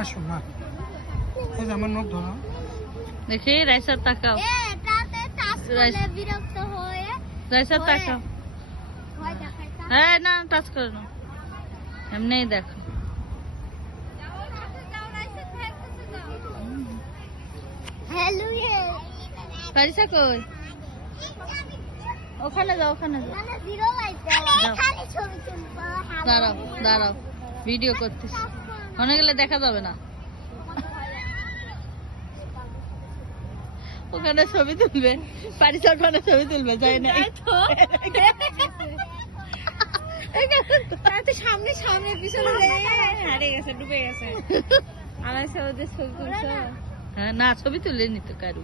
আসো না, এই যে আমার নখ ধরো দেখি। রাইসার তাকাও, বিরক্ত হয়ে রাইসার তাকাও। হ্যাঁ না, টাচ করো না, এমনি দেখো। হ্যালো পারিসা কই? ওখানে যাও, ওখানে যাও। দাঁড়াও দাঁড়াও, ভিডিও করতেছি। মনে গেলে দেখা যাবে না। ওখানে ছবি তুলবে, পারিসা ওখানে ছবি তুলবে, যায় না সামনে সামনে পিছনে হারিয়ে গেছে, ডুবে গেছে। আমার সাথে ছবি তুলছো? হ্যাঁ না, ছবি তুলে নিত কারু।